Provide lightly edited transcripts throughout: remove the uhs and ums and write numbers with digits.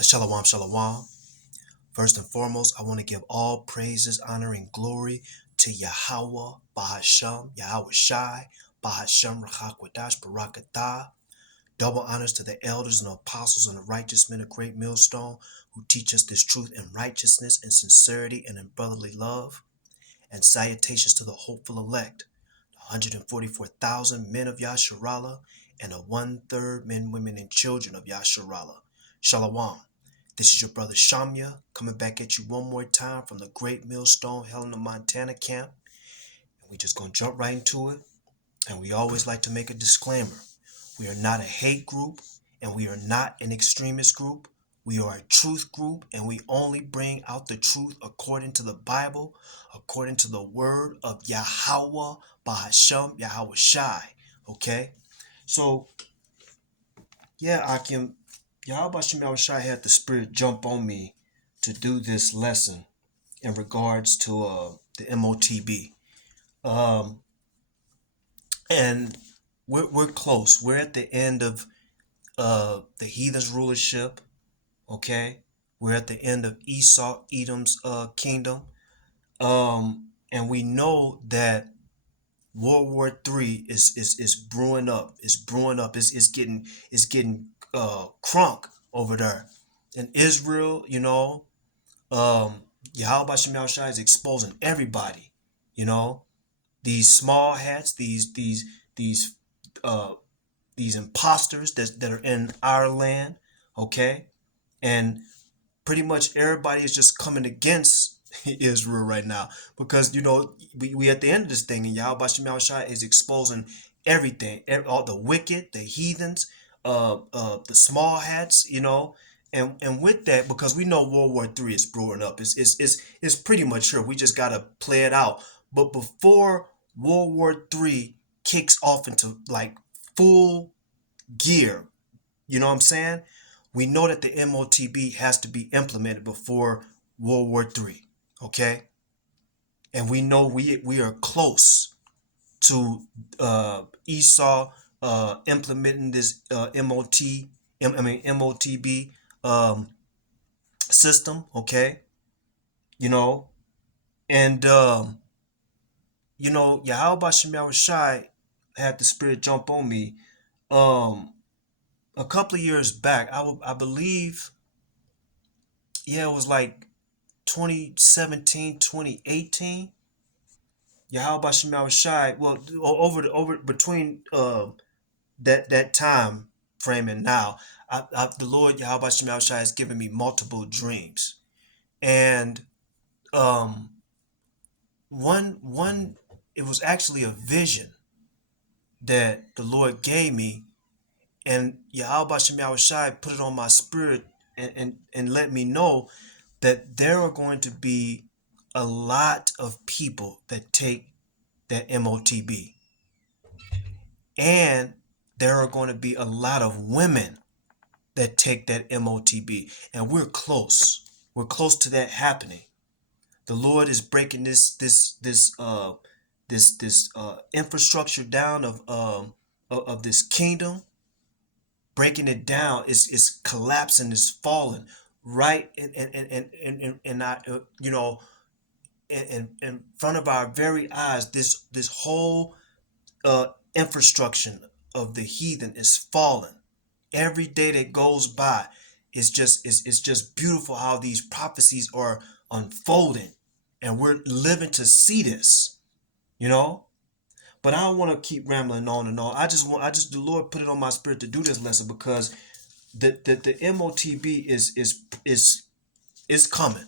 Shalom, shalom. First and foremost, I want to give all praises, honor, and glory to Yahweh, Bahasham, Yahweh Shai, Bahasham, Rachakwadash, Barakatah. Double honors to the elders and apostles and the righteous men of great millstone who teach us this truth in righteousness and sincerity and in brotherly love. And salutations to the hopeful elect, the 144,000 men of Yasharallah and the one-third men, women, and children of Yasharallah. Shalom. This is your brother Shamya coming back at you one more time from the Great Millstone Helena, Montana camp. And we just going to jump right into it. And we always like to make a disclaimer. We are not a hate group and we are not an extremist group. We are a truth group and we only bring out the truth according to the Bible, according to the word of Yahweh, Bahasham, Yahweh Shai. Okay? So, yeah, Akim, Yahweh Shai Shai had the spirit jump on me to do this lesson in regards to the Motb. And we're close. We're at the end of the heathen's rulership. Okay, we're at the end of Esau, Edom's kingdom. And we know that World War III is brewing up. It's brewing up. It's getting crunk over there in Israel. Yahweh Shai Shai is exposing everybody. These small hats, these uh these imposters that are in our land, okay? And pretty much everybody is just coming against Israel right now because we at the end of this thing and Yahweh Shai is exposing everything, all the wicked, the heathens, the small hats, and with that, because we know World War III is brewing up, it's pretty mature. We just gotta play it out. But before World War III kicks off into like full gear, you know what I'm saying? We know that the Motb has to be implemented before World War III, okay? And we know we are close to Esau implementing this Motb system, okay? You know, and Yahweh Shai Shai had the spirit jump on me. A couple of years back, I believe, yeah, it was like 2017, 2018. Yahweh Shai, well, over between that time frame and now, the Lord Yahweh Shai has given me multiple dreams, and um, one it was actually a vision that the Lord gave me, and Yahweh Shai put it on my spirit and let me know that there are going to be a lot of people that take that Motb. And there are going to be a lot of women that take that Motb. And we're close. We're close to that happening. The Lord is breaking this infrastructure down of this kingdom, breaking it down. It's collapsing, it's falling right and I in front of our very eyes. This whole infrastructure of the heathen is falling. Every day that goes by, it's just beautiful how these prophecies are unfolding, and we're living to see this, you know. But I don't want to keep rambling on and on. The Lord put it on my spirit to do this lesson because the Motb is coming.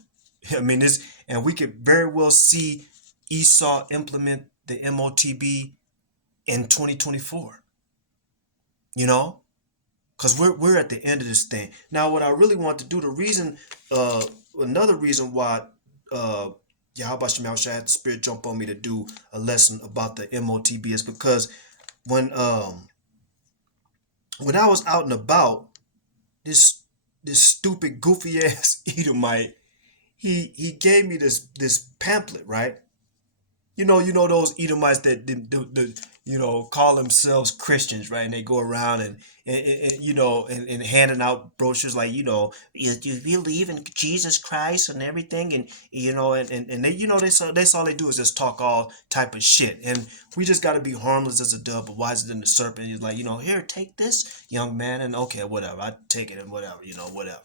I mean, and we could very well see Esau implement the Motb in 2024, because we're at the end of this thing. Now, what I really want to do, another reason why Yahweh Shai had the spirit jump on me to do a lesson about the Motb is because when I was out and about, this stupid goofy ass Edomite, he gave me this pamphlet, right? You know those Edomites that call themselves Christians, right? And they go around and handing out brochures like, you believe in Jesus Christ and everything, and and they, that's all they do is just talk all type of shit. And we just got to be harmless as a dove, but wiser than the serpent. He's like, here, take this, young man, and okay, whatever, I take it and whatever, whatever.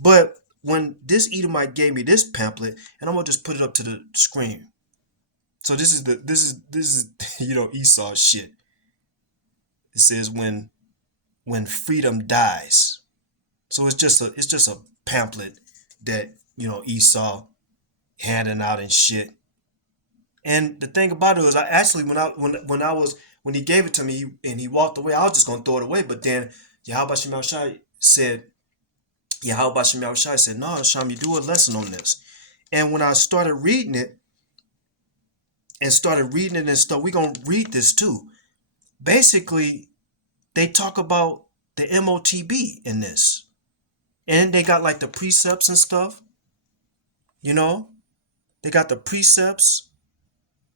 But when this Edomite gave me this pamphlet, and I'm gonna just put it up to the screen. So this is Esau shit. It says when freedom dies. So it's just a pamphlet that Esau handing out and shit. And the thing about it was, I actually when he gave it to me and he walked away, I was just gonna throw it away. But then Yahweh Shem Shai said, no, Sham, you do a lesson on this. And when I started reading it and stuff, we're gonna read this too. Basically, they talk about the Motb in this. And they got like the precepts and stuff. They got the precepts.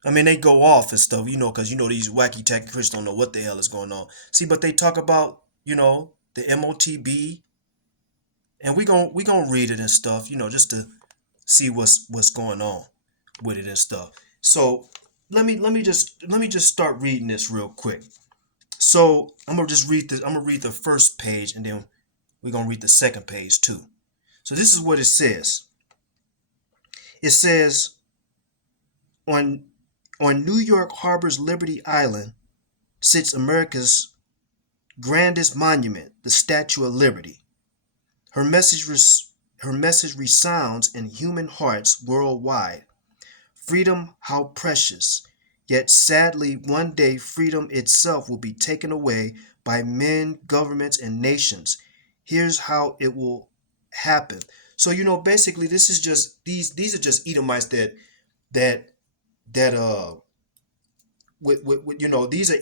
I mean, they go off and stuff, because these wacky tacky Christians don't know what the hell is going on. See, but they talk about, the Motb, and we gonna read it and stuff, just to see what's going on with it and stuff. So let me just start reading this real quick. So I'm gonna just read this. I'm gonna read the first page, and then we're gonna read the second page too. So this is what it says. It says, on New York Harbor's Liberty Island sits America's grandest monument, the Statue of Liberty. Her message resounds in human hearts worldwide. Freedom, how precious. Yet sadly, one day freedom itself will be taken away by men, governments, and nations. Here's how it will happen. So, basically this is just these are just Edomites that these are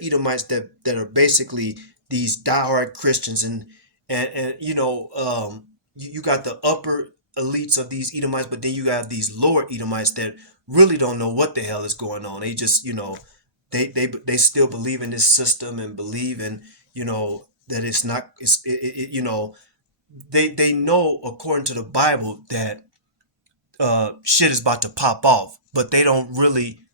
Edomites that are basically these diehard Christians, and you got the upper elites of these Edomites, but then you got these lower Edomites that really don't know what the hell is going on. They just they still believe in this system and believe in that it's not they know according to the Bible that shit is about to pop off, but they don't really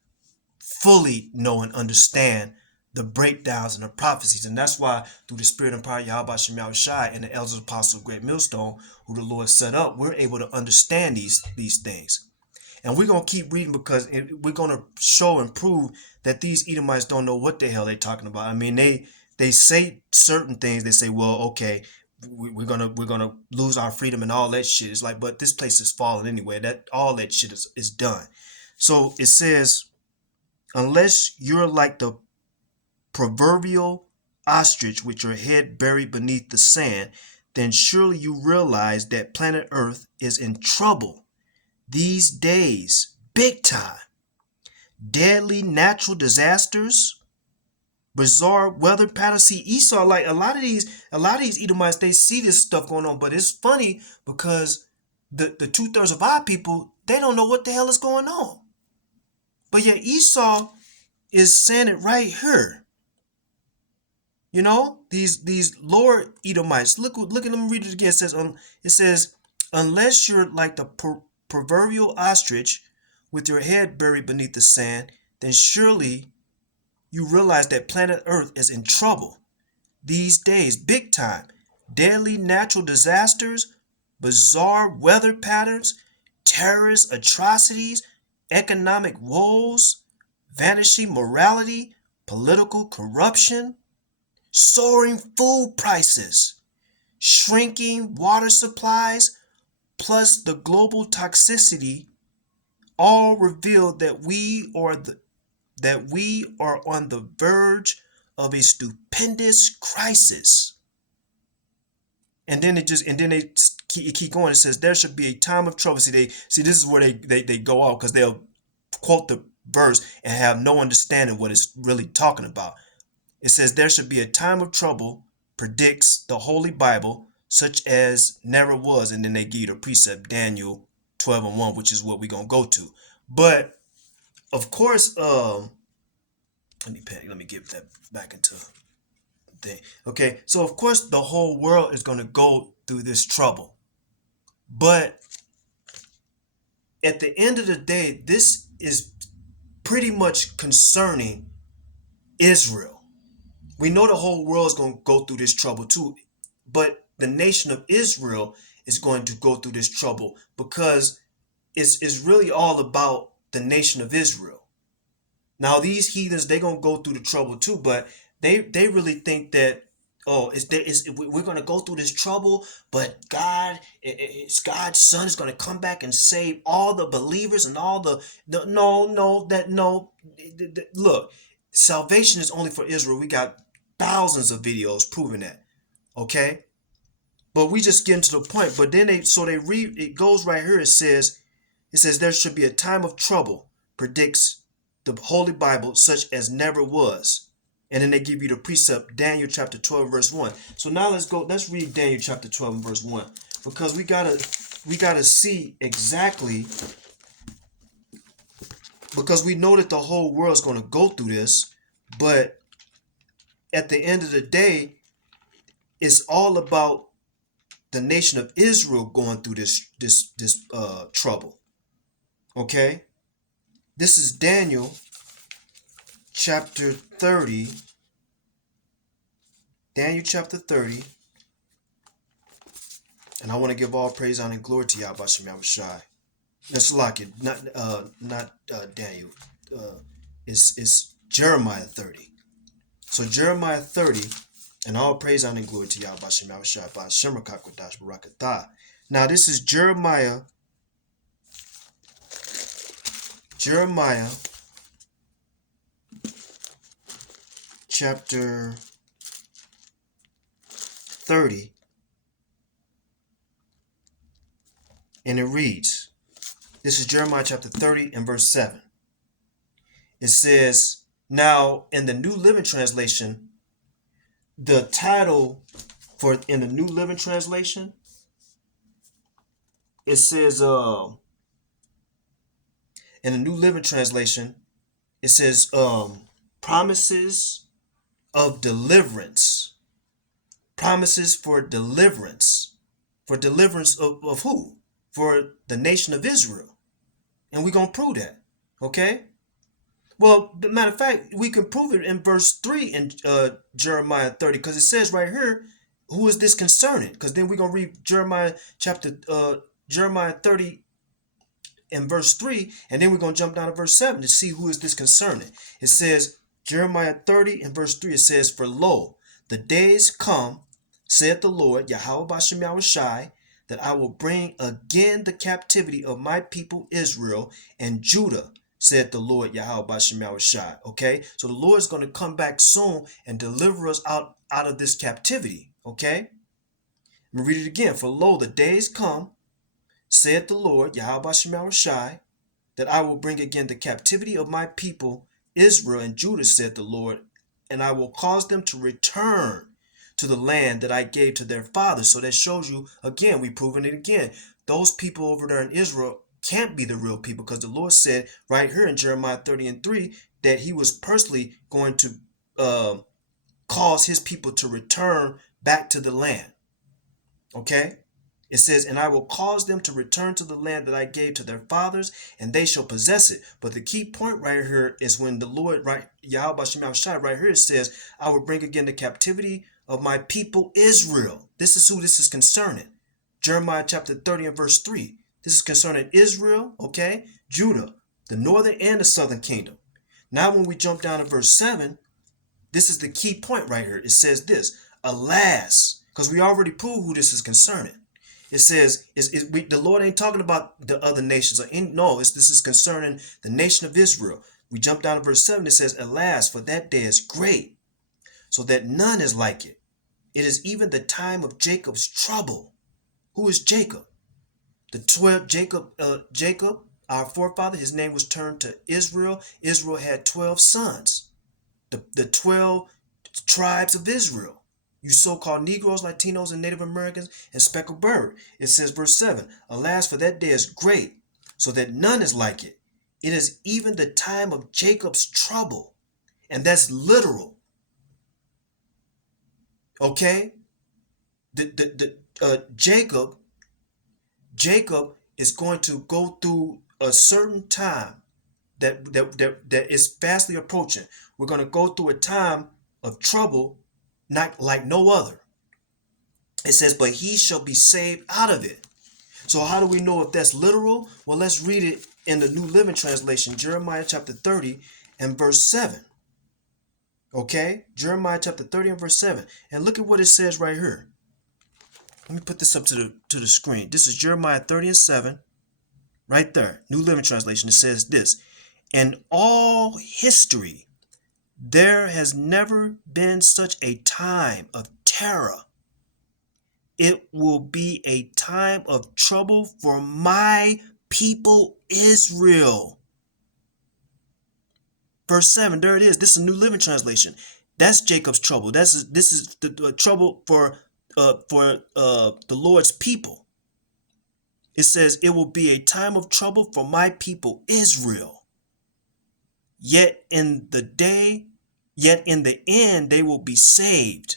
fully know and understand the breakdowns and the prophecies. And that's why through the spirit and power of Yahweh Shem Shai and the elders apostles of Great Millstone, who the Lord set up, we're able to understand these things. And we're going to keep reading because we're going to show and prove that these Edomites don't know what the hell they're talking about. I mean, they say certain things. They say, well, okay, we're gonna lose our freedom and all that shit. It's like, but this place is falling anyway. That all that shit is done. So it says, unless you're like the proverbial ostrich with your head buried beneath the sand, then surely you realize that planet Earth is in trouble these days, big time. Deadly natural disasters, bizarre weather patterns. See, Esau, like a lot of these Edomites, they see this stuff going on, but it's funny because the 2/3 of our people, they don't know what the hell is going on. But yet Esau is saying it right here. These lower Edomites. Look at them. Read it again. It says, unless you're like the proverbial ostrich with your head buried beneath the sand, then surely you realize that planet Earth is in trouble these days, big time. Deadly natural disasters, bizarre weather patterns, terrorist atrocities, economic woes, vanishing morality, political corruption, soaring food prices, shrinking water supplies, plus the global toxicity, all reveal that we are on the verge of a stupendous crisis. And then they keep going. It says there should be a time of trouble. See, this is where they go out, because they'll quote the verse and have no understanding what it's really talking about. It says there should be a time of trouble, predicts the Holy Bible, such as never was. And then they give you the precept, Daniel 12:1, which is what we're going to go to. But, of course, Let me get that back into thing. Okay, so of course the whole world is going to go through this trouble, but at the end of the day, this is pretty much concerning Israel. We know the whole world is going to go through this trouble too, but the nation of Israel is going to go through this trouble because it's really all about the nation of Israel. Now these heathens, they gonna go through the trouble too, but they really think that, oh, we're gonna go through this trouble, but it's God's son is gonna come back and save all the believers and all the no. Look, salvation is only for Israel. We got thousands of videos proving that. Okay, but we just getting to the point. But then they read, it goes right here. It says there should be a time of trouble, predicts the Holy Bible, such as never was. And then they give you the precept, Daniel chapter 12, verse 1. So now let's read Daniel chapter 12, verse 1. Because we gotta see exactly, because we know that the whole world is gonna go through this, but at the end of the day, it's all about the nation of Israel going through this trouble. Okay? This is Daniel chapter 30. Daniel chapter 30. And I want to give all praise, honor, and glory to Yahweh Shem Yahushai. Let's lock it. Not Daniel. It's Jeremiah 30. So Jeremiah 30, and all praise, honor, and glory to Yahweh Shem Yahushai by Shem Rakakwadash Barakatah. Now this is Jeremiah chapter 30, and it reads, this is Jeremiah chapter 30 and verse 7. It says, now in the New Living Translation, the title for in the New Living Translation, it says, in the New Living Translation, it says, promises of deliverance. Promises for deliverance. For deliverance of who? For the nation of Israel. And we're going to prove that. Okay? Well, matter of fact, we can prove it in verse 3 in Jeremiah 30, because it says right here, who is this concerning? Because then we're going to read Jeremiah 30 in verse 3, and then we're going to jump down to verse 7 to see who is this concerning. It says, Jeremiah 30 and verse 3, it says, for lo, the days come, saith the Lord, Yahweh Bashem Yahushai, that I will bring again the captivity of my people Israel and Judah, said the Lord, Yahweh Bashem Yahushai. Okay, so the Lord is going to come back soon and deliver us out of this captivity. Okay, let me read it again. For lo, the days come, saith the Lord, Yahweh Bashem Yahushai, that I will bring again the captivity of my people Israel and Judah, said the Lord, and I will cause them to return to the land that I gave to their fathers. So that shows you, again, we've proven it again. Those people over there in Israel can't be the real people, because the Lord said right here in Jeremiah 30 and 3 that he was personally going to cause his people to return back to the land. Okay? It says, and I will cause them to return to the land that I gave to their fathers, and they shall possess it. But the key point right here is when the Lord, right, Yahweh Bashem Yahushai, right here it says, I will bring again the captivity of my people Israel. This is who this is concerning. Jeremiah chapter 30 and verse 3. This is concerning Israel, okay? Judah, the northern and the southern kingdom. Now when we jump down to verse 7, this is the key point right here. It says this, alas, because we already proved who this is concerning. It says, the Lord ain't talking about the other nations. This is concerning the nation of Israel. We jump down to verse 7. It says, alas, for that day is great, so that none is like it. It is even the time of Jacob's trouble. Who is Jacob? Jacob, our forefather, his name was turned to Israel. Israel had 12 sons. The 12 tribes of Israel. You so-called Negroes, Latinos, and Native Americans, and speckled bird. It says, verse 7, alas, for that day is great, so that none is like it. It is even the time of Jacob's trouble. And that's literal. Okay? Jacob is going to go through a certain time that is fastly approaching. We're going to go through a time of trouble not like no other. It says, but he shall be saved out of it. So how do we know if that's literal? Well, let's read it in the New Living Translation, Jeremiah chapter 30 and verse 7. Okay? Jeremiah chapter 30 and verse 7. And look at what it says right here. Let me put this up to the screen. This is Jeremiah 30 and 7. Right there. New Living Translation. It says this. In all history, there has never been such a time of terror. It will be a time of trouble for my people Israel. Verse 7, there it is. This is a New Living Translation. That's Jacob's trouble. This is the trouble for the Lord's people. It says, it will be a time of trouble for my people Israel. Yet in the end, they will be saved.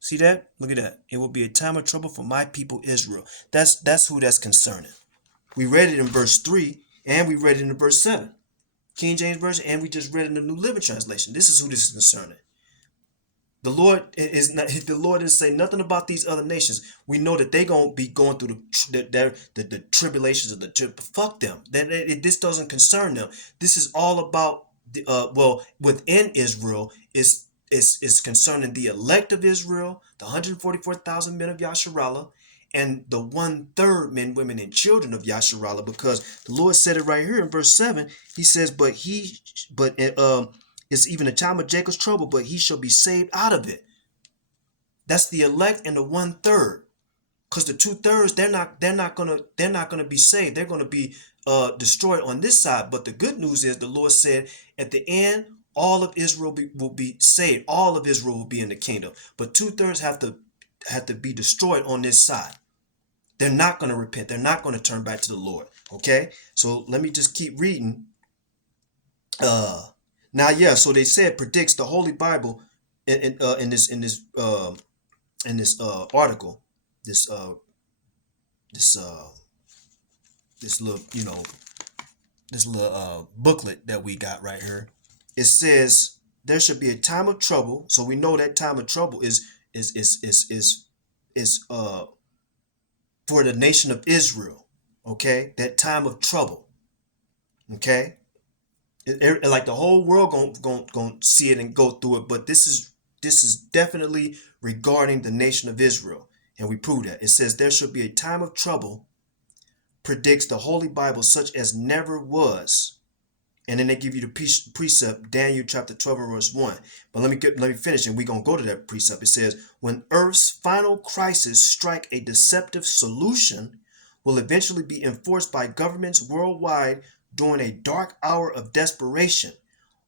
See that? Look at that. It will be a time of trouble for my people Israel. That's who that's concerning. We read it in verse 3 and we read it in verse 7. King James Version, and we just read it in the New Living Translation. This is who this is concerning. The Lord is not. The Lord didn't say nothing about these other nations. We know that they're gonna be going through the tribulations of the trip. Fuck them. This doesn't concern them. This is all about within Israel is concerning the elect of Israel, the 144,000 men of Yasharallah, and the 1/3 men, women, and children of Yasharallah, because the Lord said it right here in verse 7. He says, it's even a time of Jacob's trouble, but he shall be saved out of it. That's the elect and the 1/3. Because the 2/3, they're not gonna be saved. They're gonna be destroyed on this side. But the good news is the Lord said at the end, all of Israel will be saved. All of Israel will be in the kingdom. But 2/3 have to be destroyed on this side. They're not going to repent. They're not going to turn back to the Lord. Okay? So let me just keep reading. So they said predicts the Holy Bible in this article, this little booklet that we got right here. It says there should be a time of trouble. So we know that time of trouble is for the nation of Israel. Okay, that time of trouble. Okay, like the whole world gonna see it and go through it, but this is definitely regarding the nation of Israel, and we prove that. It says there should be a time of trouble, predicts the Holy Bible, such as never was. And then they give you the precept, Daniel chapter 12 verse 1. But let me finish, and we're going to go to that precept. It says, when Earth's final crisis strike, a deceptive solution will eventually be enforced by governments worldwide during a dark hour of desperation.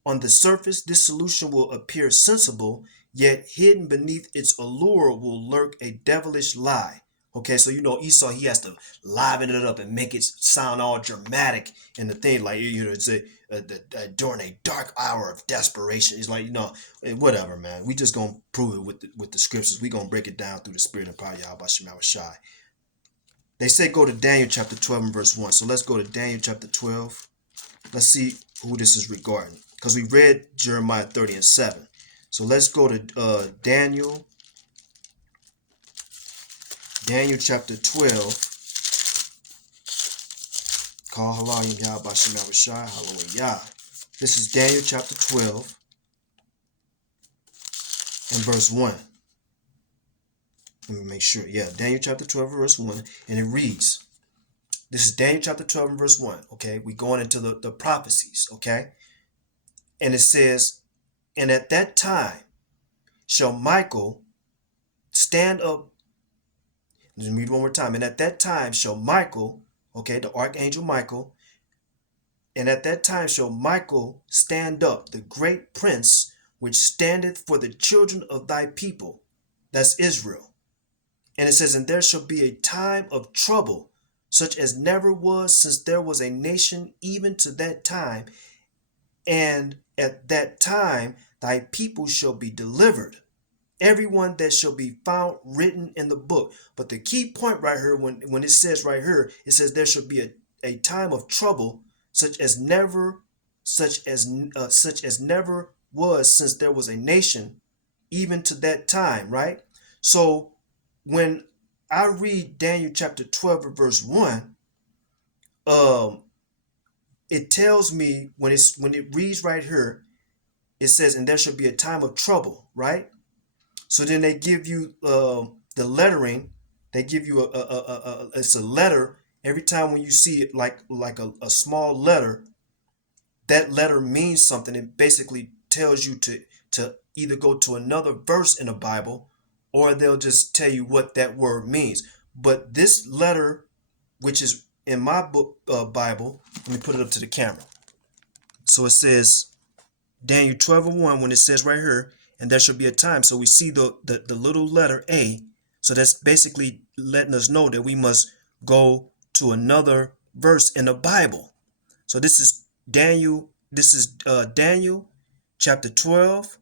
On the surface, this solution will appear sensible, yet hidden beneath its allure will lurk a devilish lie. Okay, so Esau, he has to liven it up and make it sound all dramatic and the thing, like it's during a dark hour of desperation. He's like, whatever, man. We just gonna prove it with the scriptures. We gonna break it down through the spirit and power of Yahweh Shema Shai. They say go to Daniel chapter 12 and verse 1. So let's go to Daniel chapter 12. Let's see who this is regarding, because we read Jeremiah 30 and 7. So let's go to Daniel chapter 12. Call Halayim Yah Bashem Rashai. Hallelujah. This is Daniel chapter 12 and verse 1. Let me make sure. Yeah, Daniel chapter 12 verse 1. And it reads, this is Daniel chapter 12 and verse 1. Okay, we're going into the prophecies. Okay. And it says, and at that time shall Michael stand up. Let me read one more time. And at that time shall Michael, okay, the archangel Michael, and at that time shall Michael stand up, the great prince, which standeth for the children of thy people. That's Israel. And it says, and there shall be a time of trouble, such as never was since there was a nation, even to that time. And at that time thy people shall be delivered, everyone that shall be found written in the book. But the key point right here, when it says right here, it says there shall be a time of trouble such as never was since there was a nation, even to that time, right? So when I read Daniel chapter 12 verse 1, um, it tells me when it reads right here, it says, and there shall be a time of trouble, right? So then they give you the lettering. They give you it's a letter. Every time when you see it like a small letter, that letter means something. It basically tells you to either go to another verse in the Bible, or they'll just tell you what that word means. But this letter, which is in my book Bible, let me put it up to the camera. So it says Daniel 12:1, when it says right here, and there shall be a time. So we see the little letter A. So that's basically letting us know that we must go to another verse in the Bible. So this is Daniel. This is Daniel chapter 12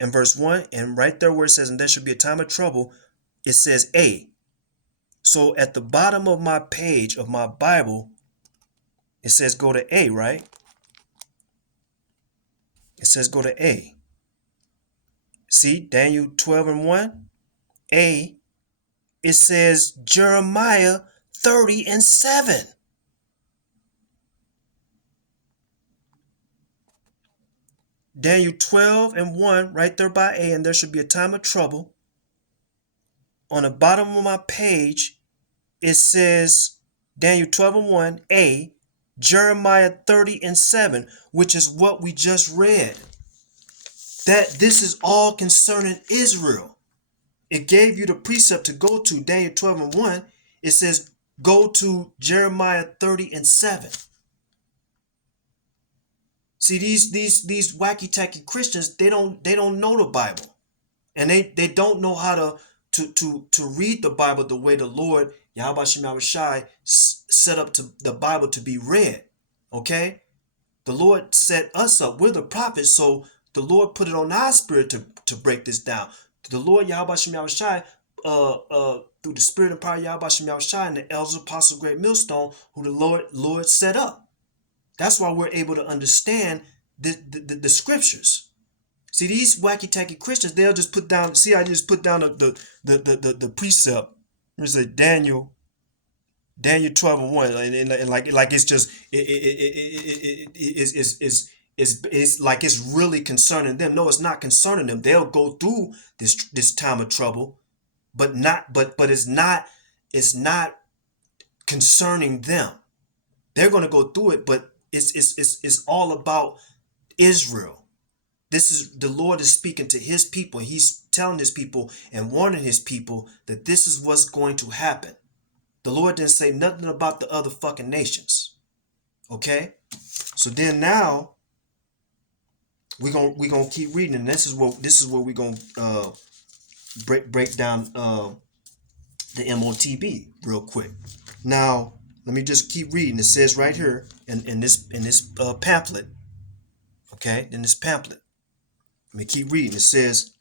and verse 1. And right there where it says, and there shall be a time of trouble, it says A. So at the bottom of my page of my Bible, it says go to A, right? It says go to A. See, Daniel 12:1, A, it says Jeremiah 30:7. Daniel 12:1, right there by A, and there should be a time of trouble. On the bottom of my page, it says Daniel 12:1, A, Jeremiah 30:7, which is what we just read. That this is all concerning Israel. It gave you the precept to go to Daniel 12:1. It says go to Jeremiah 30:7. See, these wacky tacky Christians, they don't know the Bible, and they don't know how to read the Bible the way the Lord Yahweh Shema Shai set up the Bible to be read. Okay, the Lord set us up. We're the prophets, so the Lord put it on our spirit to break this down. The Lord Yahweh Shema Shai, through the spirit and power of Yahweh Shema Shai and the elders, apostle, great millstone, who the Lord set up. That's why we're able to understand the scriptures. See, these wacky tacky Christians, they'll just put down. See, I just put down the precept. There's a Daniel 12:1, and like it's just it's like it's really concerning them. No, it's not concerning them. They'll go through this time of trouble, but it's not concerning them. They're going to go through it, but it's all about Israel. This is the Lord is speaking to his people. He's telling his people and warning his people that this is what's going to happen. The Lord didn't say nothing about the other fucking nations. Okay? So then now we're gonna keep reading, and this is where we're gonna break down the Motb real quick. Now let me just keep reading. It says right here in this pamphlet. Okay, in this pamphlet. Let me keep reading. It says,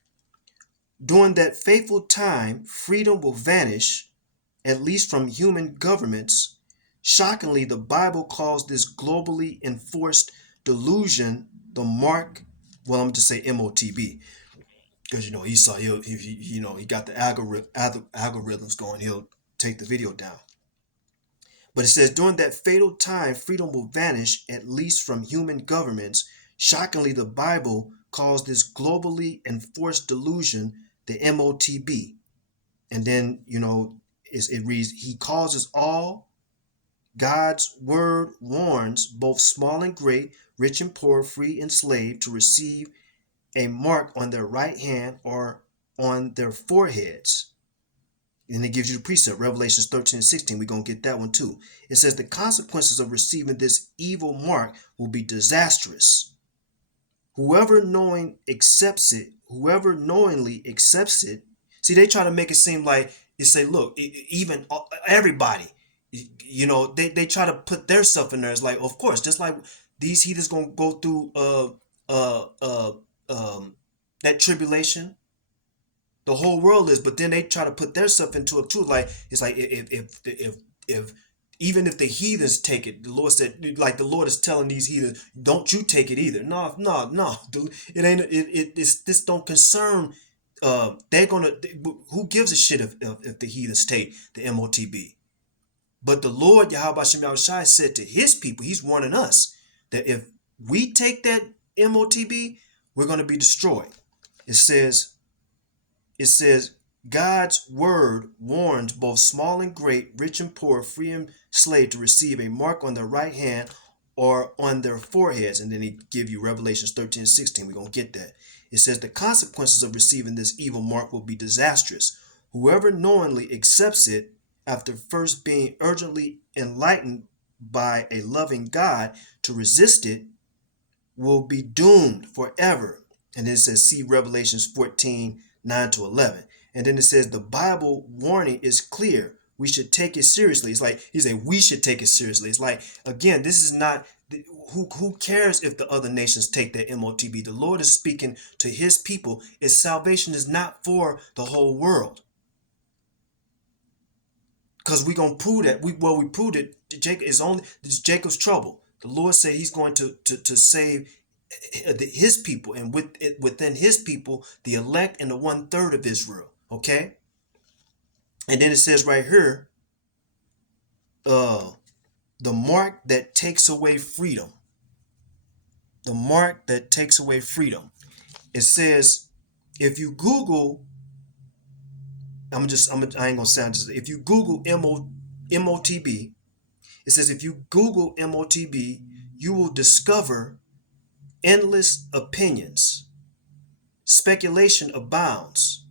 during that fateful time, freedom will vanish, at least from human governments. Shockingly, the Bible calls this globally enforced delusion the mark. Well, I'm just say Motb, because Esau, he got the algorithms going. He'll take the video down. But it says, during that fatal time, freedom will vanish, at least from human governments. Shockingly, the Bible calls this globally enforced delusion the Motb. And then, it reads, he causes all. God's word warns both small and great, rich and poor, free and slave, to receive a mark on their right hand or on their foreheads. And it gives you the precept, Revelations 13:16. We're going to get that one too. It says the consequences of receiving this evil mark will be disastrous. Whoever knowingly accepts it, see, they try to make it seem like, you say, look, even everybody, they try to put their stuff in there. It's like, of course, just like these heathens gonna go through that tribulation. The whole world is, but then they try to put their stuff into it too. Like it's like if even if the heathens take it, the Lord said, like the Lord is telling these heathens, don't you take it either. No, no, no. It ain't. It's this don't concern. They're gonna. Who gives a shit if the heathens take the Motb? But the Lord Yahweh Shem Yahushai said to his people, he's warning us that if we take that Motb, we're going to be destroyed. It says, it says, God's word warns both small and great, rich and poor, free and slave to receive a mark on their right hand or on their foreheads. And then he give you Revelations 13 and 16. We're going to get that. It says the consequences of receiving this evil mark will be disastrous. Whoever knowingly accepts it after first being urgently enlightened by a loving God to resist it will be doomed forever. And then it says, see Revelations 14, 9 to 11. And then it says the Bible warning is clear. We should take it seriously. It's like he said, we should take it seriously. It's like, again, this is not, who cares if the other nations take their Motb? The Lord is speaking to his people. Its salvation is not for the whole world. Because we're going to prove that. We proved it. Jacob is only, this Jacob's trouble. The Lord said he's going to save his people, and within his people, the elect and the 1/3 of Israel. Okay? And then it says right here, the mark that takes away freedom. The mark that takes away freedom. It says, if you Google, I ain't gonna sound just, if you Google Motb, it says if you Google Motb, you will discover endless opinions. Speculation abounds.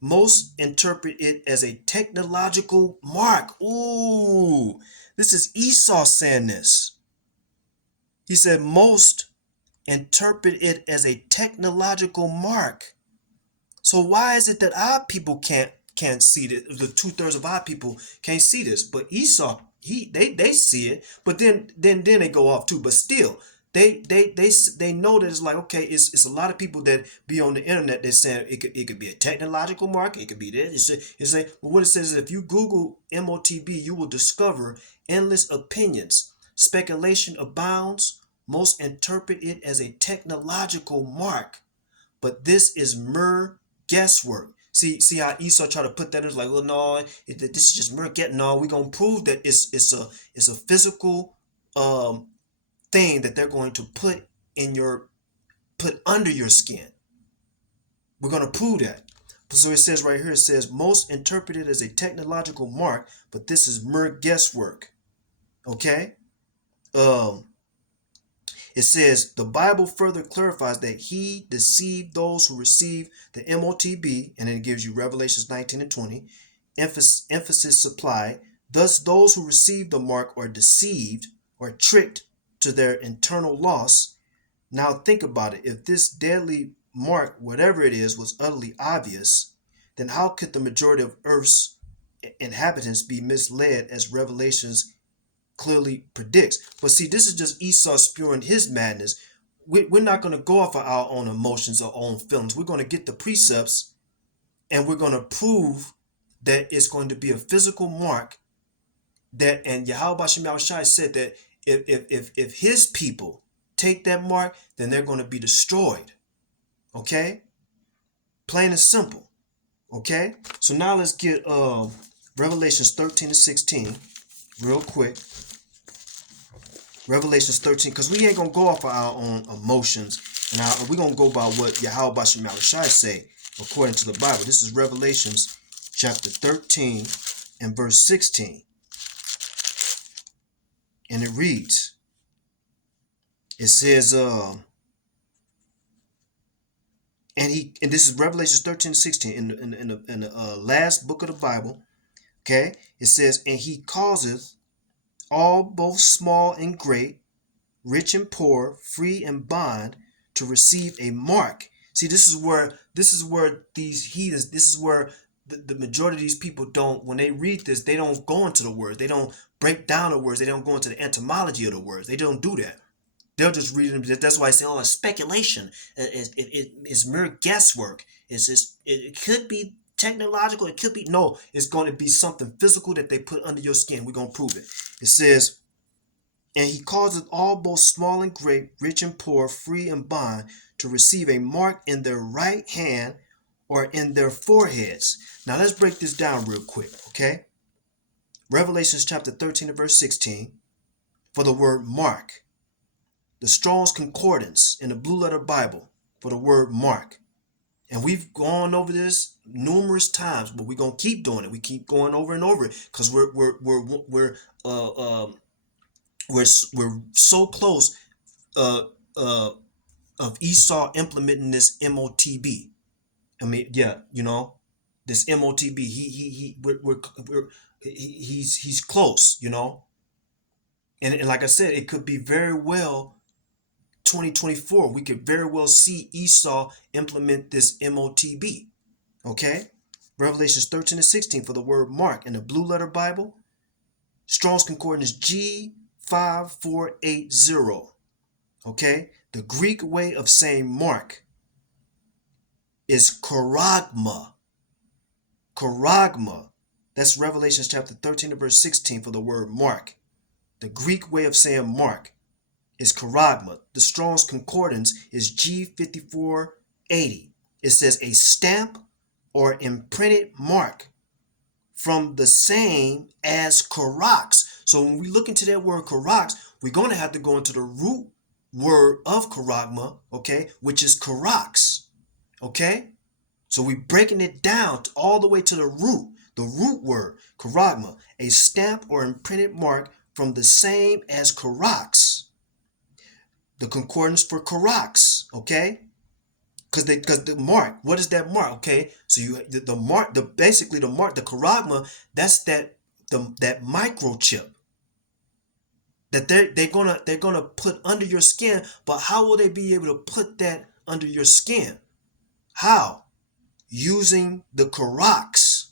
Most interpret it as a technological mark. Ooh, this is Esau saying this. He said most interpret it as a technological mark. So why is it that our people can't see this? The 2/3 of our people can't see this, but Esau, they see it. But then they go off too. But still, they know that it's like, okay, it's a lot of people that be on the internet that saying it could be a technological mark, it could be this. It's like, but what it says is if you Google Motb, you will discover endless opinions. Speculation abounds. Most interpret it as a technological mark, but this is mere guesswork. See how Esau tried to put that in? It's like, well, no, this is just mere guess. No, we're gonna prove that it's a physical thing that they're going to put under your skin. We're gonna prove that. So it says right here, it says most interpreted as a technological mark, but this is mere guesswork. Okay. It says the Bible further clarifies that he deceived those who received the Motb, and then it gives you Revelations 19 and 20, emphasis supplied. Thus those who received the mark are deceived or tricked to their internal loss. Now think about it. If this deadly mark, whatever it is, was utterly obvious, then how could the majority of Earth's inhabitants be misled as Revelations clearly predicts? But see, this is just Esau spewing his madness. We're not going to go off of our own emotions or own feelings. We're going to get the precepts, and we're going to prove that it's going to be a physical mark. That, and Yahweh Shem Yahushai said that if his people take that mark, then they're going to be destroyed. Okay, plain and simple. Okay, so now let's get Revelations 13 and 16 real quick. Revelations 13, because we ain't going to go off of our own emotions, and we're going to go by what Yahweh Shem Yahushai say according to the Bible. This is Revelations chapter 13 and verse 16. And it reads, it says, and this is Revelation 13 and 16 in the last book of the Bible. Okay, it says, and he causeth all, both small and great, rich and poor, free and bond, to receive a mark. See, this is where these heathens, this is where the majority of these people don't, when they read this, they don't go into the words. They don't break down the words. They don't go into the etymology of the words. They don't do that. They'll just read it. That's why I say, oh, it's speculation. It's mere guesswork. It could be technological. It could be, no, it's going to be something physical that they put under your skin. We're going to prove it. It says, and he causes all both small and great, rich and poor, free and bond, to receive a mark in their right hand or in their foreheads. Now let's break this down real quick, okay? Revelations chapter 13 and verse 16, for the word mark. The Strong's Concordance in the Blue Letter Bible for the word mark. And we've gone over this numerous times, but we're gonna keep doing it. We keep going over and over it because we're so close uh uh of Esau implementing this MOTB. I mean, yeah, this MOTB. He's close, and like I said, it could be very well 2024. We could very well see Esau implement this MOTB. Okay? Revelations 13 and 16 for the word mark in the Blue Letter Bible. Strong's Concordance G5480. Okay? The Greek way of saying mark is charagma. Charagma. That's Revelations chapter 13 and verse 16 for the word mark. The Greek way of saying mark is charagma. The Strong's Concordance is G5480. It says a stamp or imprinted mark from the same as charax. So when we look into that word charax, we're going to have to go into the root word of charagma, okay, which is charax, okay? So we're breaking it down all the way to the root word, charagma, a stamp or imprinted mark from the same as charax. The concordance for charax, okay? Because the mark, what is that mark? Okay, so the mark, basically the mark, the charagma, that's that microchip that they're gonna put under your skin. But how will they be able to put that under your skin? How? Using the charax.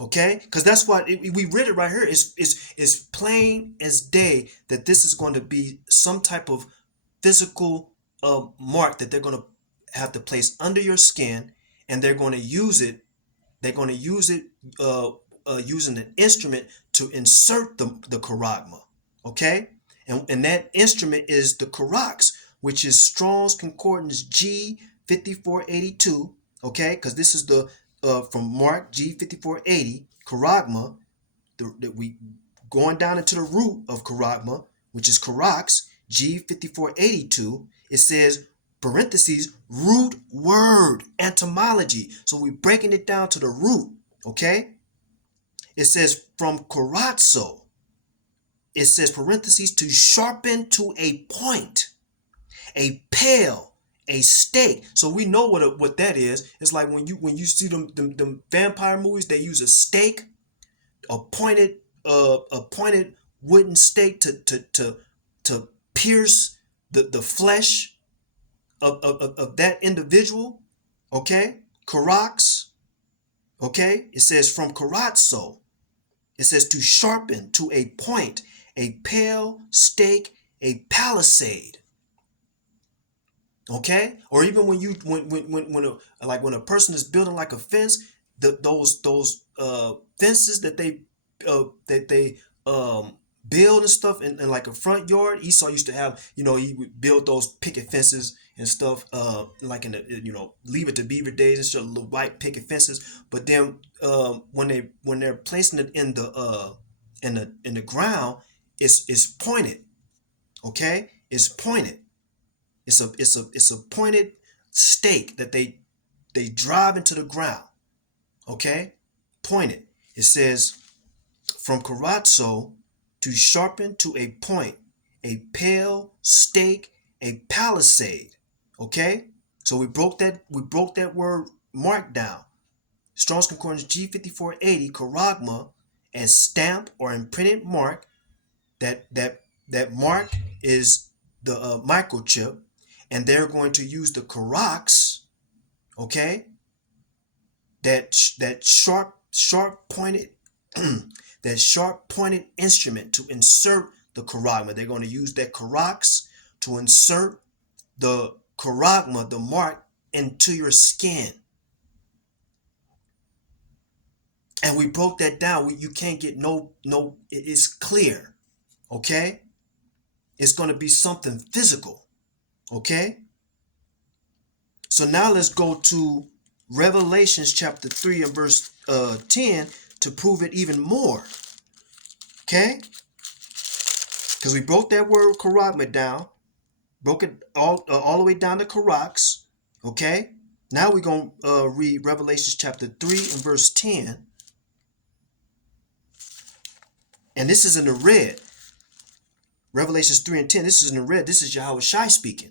Okay, because that's what we read it right here. It's plain as day that this is going to be some type of physical mark that they're going to have to place under your skin, and they're going to use it. They're going to use it using an instrument to insert the charagma. Okay, and that instrument is the charax, which is Strong's Concordance G5482. Okay, because this is the from Mark G5480 charagma. That we going down into the root of charagma, which is charax G5482. It says parentheses root word etymology. So we're breaking it down to the root. Okay, it says from charazo. It says parentheses to sharpen to a point, a pale, a stake. So we know what that is. It's like when you see them vampire movies, they use a stake, a pointed wooden stake to pierce the flesh of that individual. Okay, charax. Okay, it says from charazo. It says to sharpen to a point, a pale stake, a palisade. Okay, or even when a person is building like a fence, those fences that they build and stuff in like a front yard. Esau used to have, he would build those picket fences and stuff, like in the Leave It to Beaver days and stuff, little white picket fences. But then when they're placing it in the ground, it's pointed. Okay, it's pointed. It's a pointed stake that they drive into the ground. Okay, pointed. It says from charazo to sharpen to a point, a pale stake, a palisade. Okay, so we broke that word mark down. Strong's Concordance G5480 charagma as stamp or imprinted mark. That mark is the microchip, and they're going to use the charax, okay, that sharp pointed that sharp pointed instrument to insert the charagma. They're going to use that charax to insert the charagma, the mark, into your skin. And we broke that down. You can't get it's clear. Okay? It's going to be something physical. Okay? So now let's go to Revelations chapter 3 and verse 10 to prove it even more. Okay? Because we broke that word charagma down. Broke it all the way down to charax. Okay? Now we're going to read Revelations chapter 3 and verse 10. And this is in the red. Revelations 3 and 10. This is in the red. This is Yahweh Shai speaking.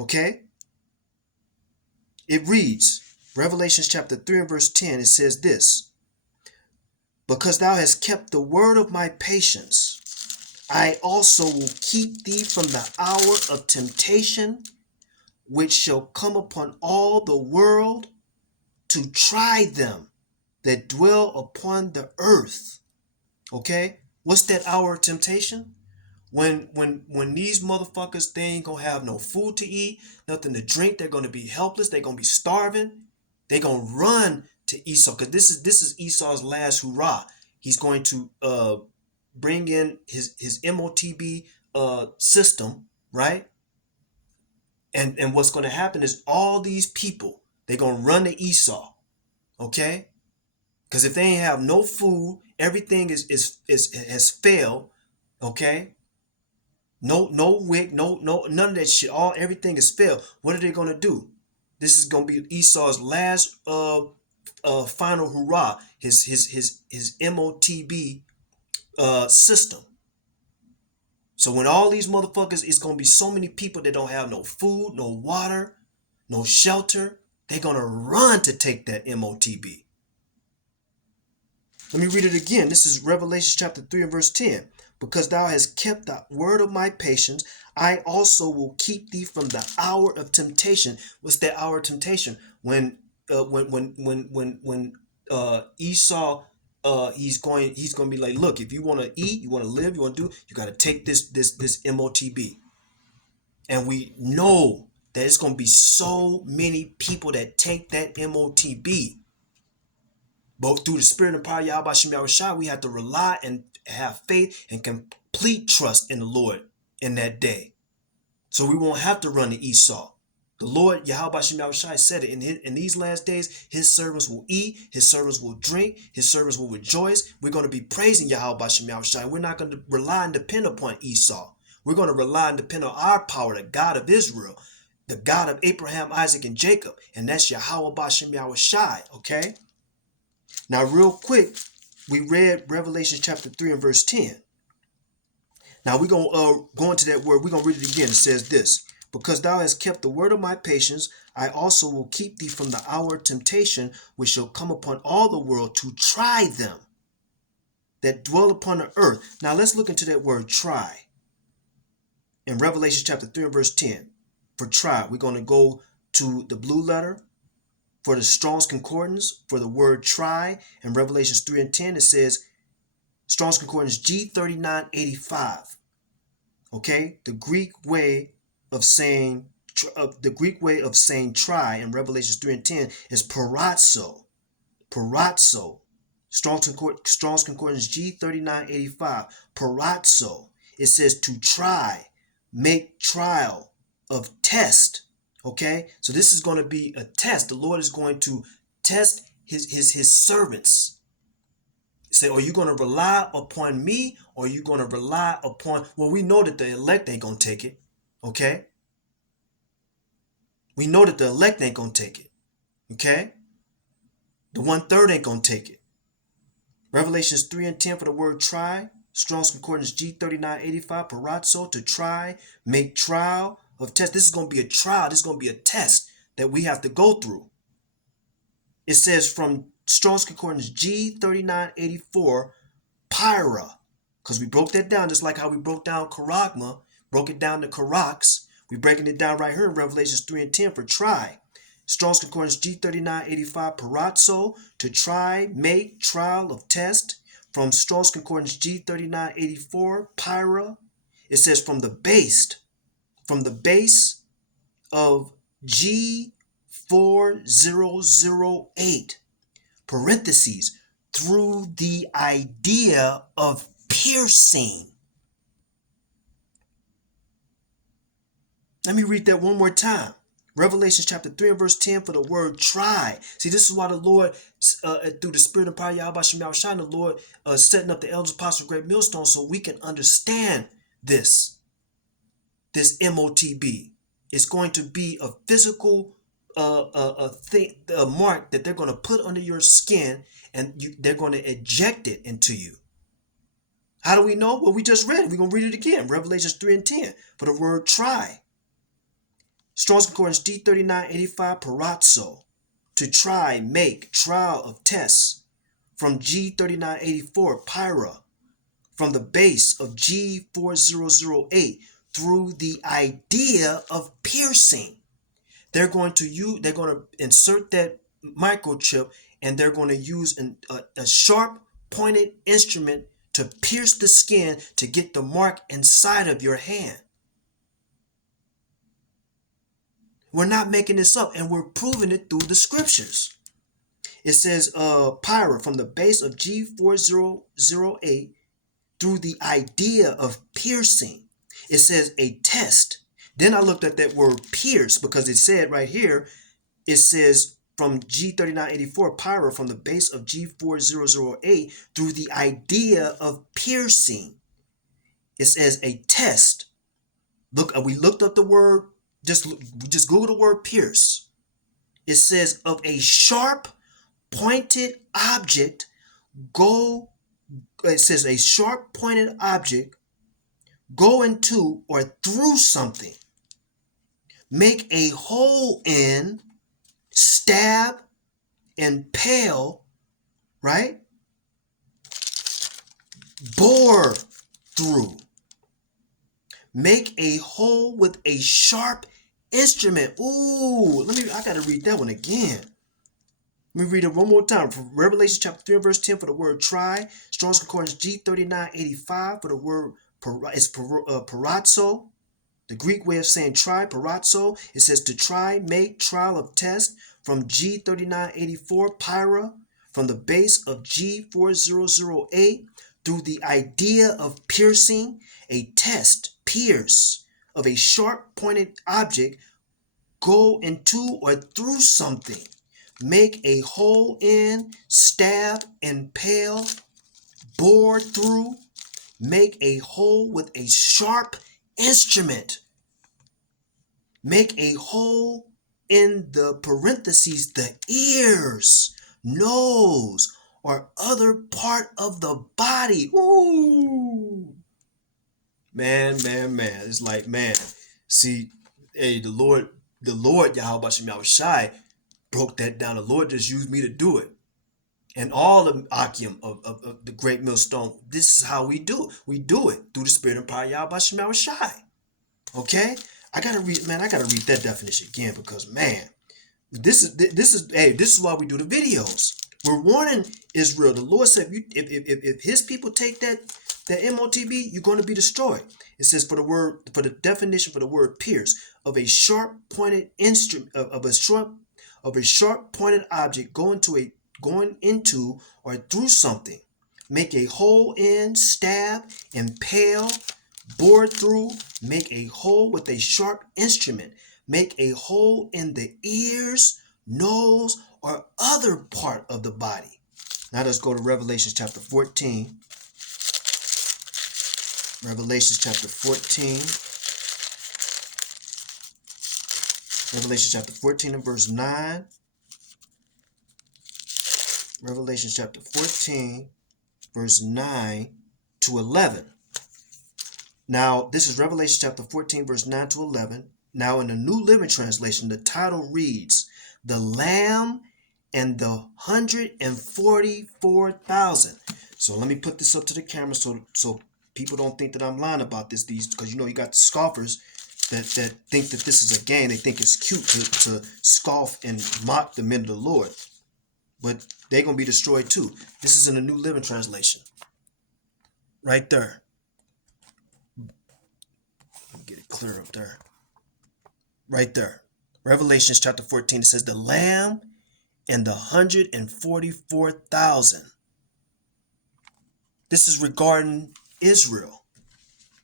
Okay? It reads, Revelations chapter 3 and verse 10. It says this. Because thou hast kept the word of my patience, I also will keep thee from the hour of temptation, which shall come upon all the world to try them that dwell upon the earth. Okay? What's that hour of temptation? When these motherfuckers, they ain't gonna have no food to eat, nothing to drink, they're gonna be helpless, they're gonna be starving, they're gonna run to Esau, because this is Esau's last hurrah. He's going to bring in his Motb system, right? And what's going to happen is all these people, they're going to run to Esau, okay? Because if they ain't have no food, everything has failed, okay? No wick, no none of that shit. Everything is failed. What are they going to do? This is going to be Esau's last final hurrah. His Motb system. So when all these motherfuckers, it's going to be so many people that don't have no food, no water, no shelter. They're going to run to take that Motb. Let me read it again. This is Revelation chapter 3 and verse 10. Because thou hast kept the word of my patience, I also will keep thee from the hour of temptation. What's that hour of temptation? When Esau, he's going to be like, look, if you want to eat, you want to live, you want to do, you got to take this Motb. And we know that it's going to be so many people that take that Motb. But through the spirit and power of Yahweh Shem Yahweh Shai, we have to rely and have faith and complete trust in the Lord in that day. So we won't have to run to Esau. The Lord, Yahweh Shem Yahweh Shai, said it. In these last days, his servants will eat, his servants will drink, his servants will rejoice. We're going to be praising Yahweh Shem Yahweh Shai. We're not going to rely and depend upon Esau. We're going to rely and depend on our power, the God of Israel, the God of Abraham, Isaac, and Jacob. And that's Yahweh Shem Yahweh Shai, okay? Now, real quick, we read Revelation chapter 3 and verse 10. Now, we're going to go into that word. We're going to read it again. It says this. Because thou hast kept the word of my patience, I also will keep thee from the hour of temptation, which shall come upon all the world to try them that dwell upon the earth. Now, let's look into that word try. In Revelation chapter 3 and verse 10. For try, we're going to go to the blue letter. For the Strong's Concordance, for the word try, in Revelations 3 and 10, it says, Strong's Concordance G3985. Okay, the Greek way of saying try in Revelations 3 and 10 is parazzo. Parazzo. Strong's Concordance G3985. Parazzo. It says to try, make trial, of test. Okay, so this is going to be a test. The Lord is going to test his servants. Say, are you going to rely upon me, or are you going to rely upon, well, we know that the elect ain't going to take it. Okay, we know that the elect ain't going to take it. Okay, the 1/3 ain't going to take it. Revelations 3 and 10 for the word try. Strong's Concordance G3985. Parazzo, to try, make trial, of test. This is going to be a trial. This is going to be a test that we have to go through. It says from Strong's Concordance G3984, pyra, because we broke that down just like how we broke down charagma, broke it down to charax. We're breaking it down right here in Revelations 3 and 10 for try. Strong's Concordance G3985, parazzo, to try, make, trial, of test. From Strong's Concordance G3984, pyra, it says from the based. from the base of G4008, parentheses, through the idea of piercing. Let me read that one more time. Revelation chapter 3 and verse 10 for the word try. See, this is why the Lord, through the Spirit and power of Yahweh Shem Yahushua, the Lord setting up the elders, apostles, great millstone, so we can understand this Motb. It's going to be a physical thing, a mark that they're going to put under your skin, and they're going to eject it into you. How do we know? Well, we just read it. We're going to read it again. Revelation 3 and 10 for the word try. Strong's Concordance G3985 parazzo, to try, make, trial of tests. From G3984 pyra, from the base of G4008, through the idea of piercing. They're going to insert that microchip, and they're going to use a sharp pointed instrument to pierce the skin to get the mark inside of your hand. We're not making this up, and we're proving it through the scriptures. It says pyra, from the base of G4008, through the idea of piercing. It says a test. Then I looked at that word pierce, because it said right here, it says from G3984 pyra, from the base of G4008, through the idea of piercing. It says a test. Look, we looked up the word, just Google the word pierce. It says of a sharp pointed object, it says a sharp pointed object, go into or through something, make a hole in, stab, impale, right? Bore through. Make a hole with a sharp instrument. Ooh, I gotta read that one again. Let me read it one more time. From Revelation chapter 3 verse 10 for the word try. Strong's Concordance G3985 for the word parazzo. The Greek way of saying try, parazzo. It says to try, make, trial of test. From G3984 pyra, from the base of G4008, through the idea of piercing, a test, pierce, of a sharp pointed object, go into or through something, make a hole in, stab, impale, bore through, make a hole with a sharp instrument, make a hole in the parentheses, the ears, nose, or other part of the body. Ooh. Man. It's like, man, see, hey, the Lord Yahweh Shem Yahushai broke that down. The Lord just used me to do it. And all the Akim of the great millstone, this is how we do it. We do it through the Spirit and power of Yahweh Shem Yahushai. Okay? I gotta read that definition again, because man, this is why we do the videos. We're warning Israel. The Lord said, if his people take that Motb, you're going to be destroyed. It says for the definition for the word pierce, of a sharp pointed instrument, of a sharp pointed object going into or through something, make a hole in, stab, impale, bore through, make a hole with a sharp instrument, make a hole in the ears, nose, or other part of the body. Now let's go to Revelation chapter 14. Revelation chapter 14. Revelation chapter 14 and verse 9. Revelation chapter 14, verse 9 to 11. Now, this is Revelation chapter 14, verse 9 to 11. Now, in the New Living Translation, the title reads, The Lamb and the 144,000. So let me put this up to the camera so people don't think that I'm lying about this. Because you got the scoffers that think that this is a game. They think it's cute to scoff and mock the men of the Lord. But they're going to be destroyed too. This is in the New Living Translation. Right there. Get it clear up there. right there. Revelations chapter 14, it says the Lamb and the 144,000. This is regarding Israel.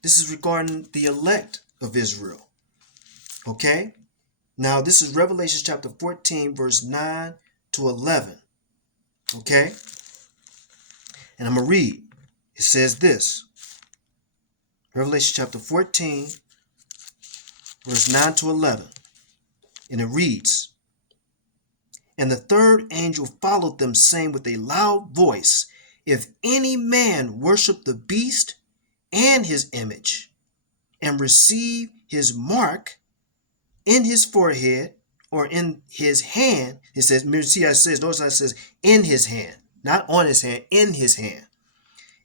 This is regarding the elect of Israel. Okay? Now, this is Revelation chapter 14, verse 9 to 11. Okay? And I'm going to read. It says this. Revelation chapter 14, verse 9 to 11. And it reads, and the third angel followed them, saying with a loud voice, if any man worship the beast and his image, and receive his mark in his forehead or in his hand, it says, see how it says, notice how it says in his hand, not on his hand, in his hand.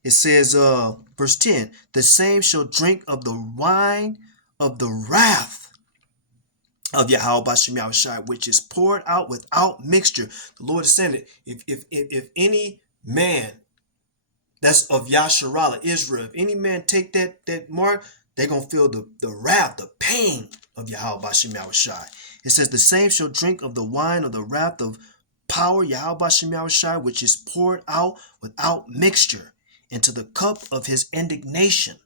It says, verse 10, the same shall drink of the wine of the wrath of Yahweh Bashem Yahushai, which is poured out without mixture. The Lord is saying that if any man that's of Yasharala, Israel, if any man take that mark, they're going to feel the wrath, the pain of Yahweh Bashem Yahushai. It says, the same shall drink of the wine of the wrath of power, Yahweh Bashem Yahushai, which is poured out without mixture into the cup of his indignation.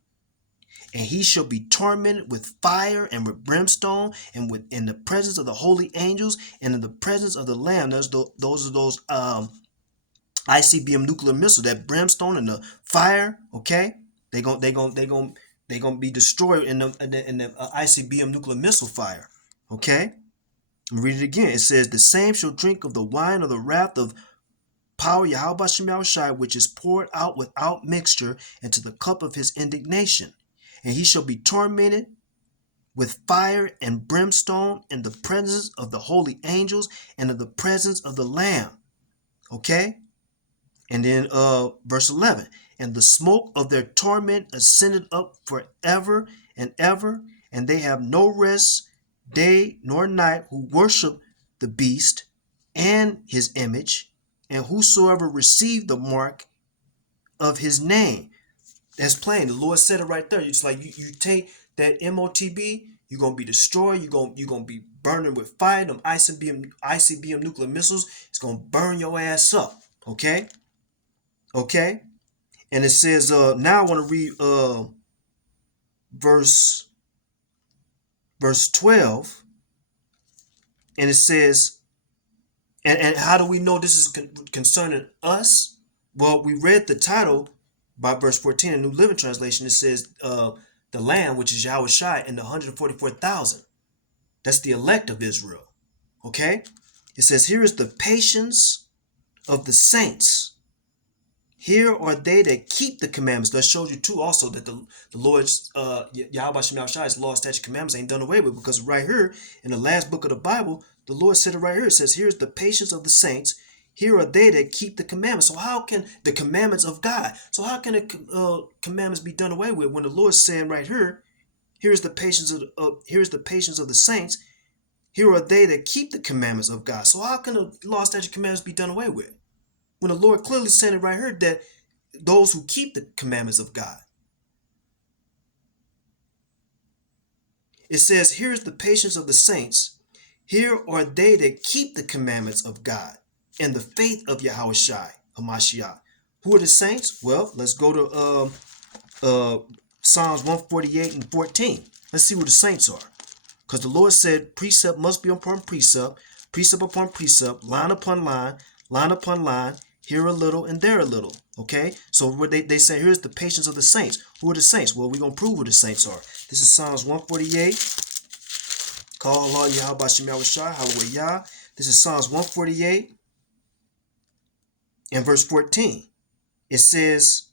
And he shall be tormented with fire and with brimstone and in the presence of the holy angels and in the presence of the Lamb. Those are those ICBM nuclear missiles, that brimstone and the fire. Okay, they gonna be destroyed in the ICBM nuclear missile fire. Okay, read it again. It says, the same shall drink of the wine of the wrath of power, Yahweh Bashem Yahushai, which is poured out without mixture into the cup of his indignation. And he shall be tormented with fire and brimstone in the presence of the holy angels and in the presence of the Lamb. Okay? And then verse 11. And the smoke of their torment ascended up forever and ever, and they have no rest day nor night who worship the beast and his image, and whosoever received the mark of his name. That's plain. The Lord said it right there. It's like you take that Motb, you're gonna be destroyed. You're gonna be burning with fire. Them ICBM nuclear missiles. It's gonna burn your ass up. Okay. Okay. And it says, now I want to read verse 12, and it says, and how do we know this is concerning us? Well, we read the title by verse 14 in New Living Translation. It says the Lamb, which is Yahweh Shai, and the 144,000. That's the elect of Israel. Okay? It says, here is the patience of the saints. Here are they that keep the commandments. That shows you too also that the Lord's Yahweh Bashem Shai's law, statute, commandments ain't done away with, because right here in the last book of the Bible, the Lord said it right here. It says, here's the patience of the saints. Here are they that keep the commandments. So how can the commandments of God? So how can the commandments be done away with when the Lord's saying right here, here's the patience of the saints. Here are they that keep the commandments of God. So how can the law, statute, commandments be done away with when the Lord clearly said it right here that those who keep the commandments of God? It says, here's the patience of the saints. Here are they that keep the commandments of God and the faith of Yahweh Shai, Hamashiach. Who are the saints? Well, let's go to Psalms 148 and 14. Let's see who the saints are. Because the Lord said precept must be upon precept, precept upon precept, line upon line, line upon line, here a little and there a little. Okay? So what they say, here's the patience of the saints. Who are the saints? Well, we're going to prove who the saints are. This is Psalms 148. Call Allah Yahweh Bashem Yahushai, Hallelujah. This is Psalms 148 and verse 14. It says,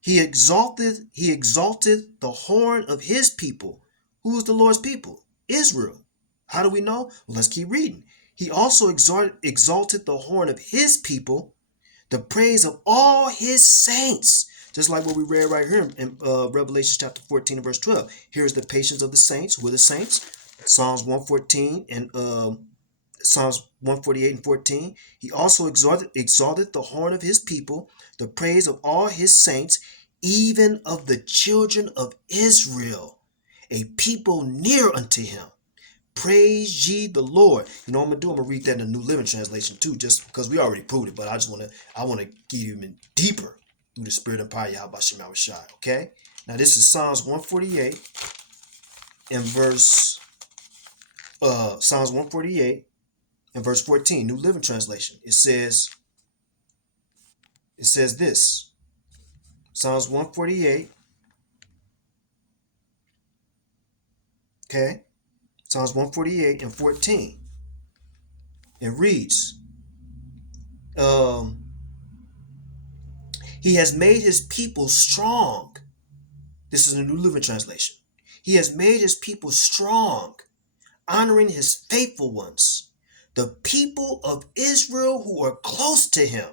He exalted the horn of his people. Who is the Lord's people? Israel. How do we know? Well, let's keep reading. He also exalted the horn of his people, the praise of all his saints. Just like what we read right here in Revelation chapter 14 and verse 12. Here's the patience of the saints. Who are the saints? Psalms 114 and Psalms 148 and 14. He also exalted the horn of his people, the praise of all his saints, even of the children of Israel, a people near unto him. Praise ye the Lord. You know what I'm gonna do? I'm gonna read that in the New Living Translation too, just because we already proved it, but I wanna get even deeper through the spirit and power Yahweh Shem Shai. Okay? Now this is Psalms 148 and Psalms 148 and verse 14, New Living Translation. It says this. Psalms 148. Okay? Psalms 148 and 14. It reads, He has made his people strong. This is the New Living Translation. He has made his people strong, honoring his faithful ones, the people of Israel who are close to him.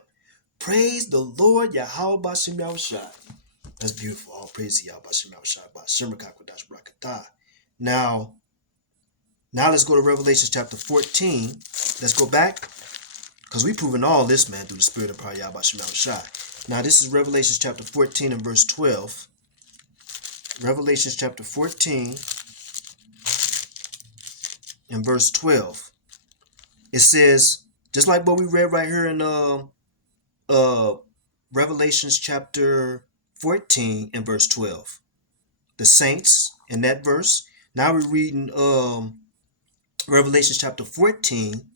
Praise the Lord, Yahweh Bashem Yahushai. That's beautiful. All praise to Yahweh Bashem Yahushai. Bashem Rakakwadash Barakatah. Now let's go to Revelation chapter 14. Let's go back, because we've proven all this, man, through the spirit of power Yahweh Bashem Yahushai. Now this is Revelation chapter 14 and verse 12. Revelation chapter 14 and verse 12. It says, just like what we read right here in Revelations chapter 14 and verse 12. The saints in that verse. Now we're reading Revelation chapter 14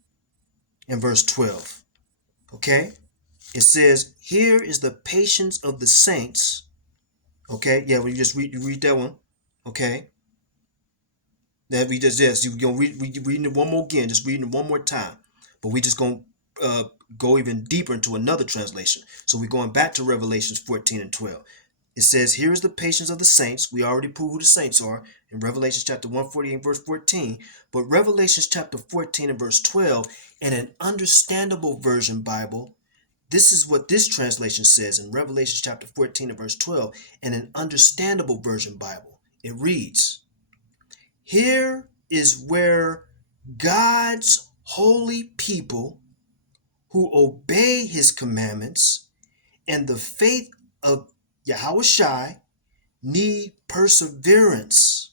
and verse 12. Okay? It says, here is the patience of the saints. Okay? Yeah, when you just read that one. Okay? That we just, yes, you're going to reading it one more again, just reading it one more time. But we just going to go even deeper into another translation. So we're going back to Revelations 14 and 12. It says, here is the patience of the saints. We already proved who the saints are in Revelation chapter 148 verse 14. But Revelation chapter 14 and verse 12, in an understandable version Bible, this is what this translation says in Revelation chapter 14 and verse 12, in an understandable version Bible. It reads, here is where God's holy people who obey his commandments and the faith of Yahweh Shai need perseverance.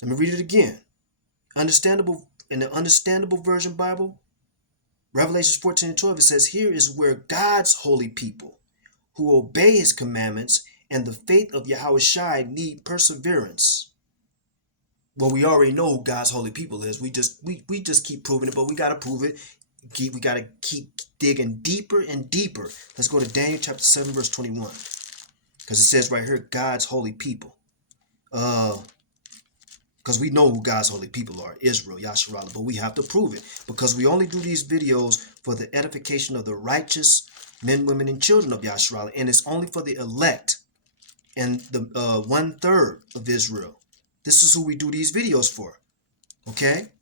Let me read it again. Understandable, in the understandable version Bible, Revelation 14 and 12, it says, here is where God's holy people who obey his commandments and the faith of Yahweh Shai need perseverance. Well, we already know who God's holy people is. We just keep proving it, but we got to prove it. We got to keep digging deeper and deeper. Let's go to Daniel chapter 7, verse 21. Because it says right here, God's holy people. Because we know who God's holy people are, Israel, Yasharallah, but we have to prove it. Because we only do these videos for the edification of the righteous men, women, and children of Yasharallah. And it's only for the elect and the 1/3 of Israel. This is who we do these videos for. Okay?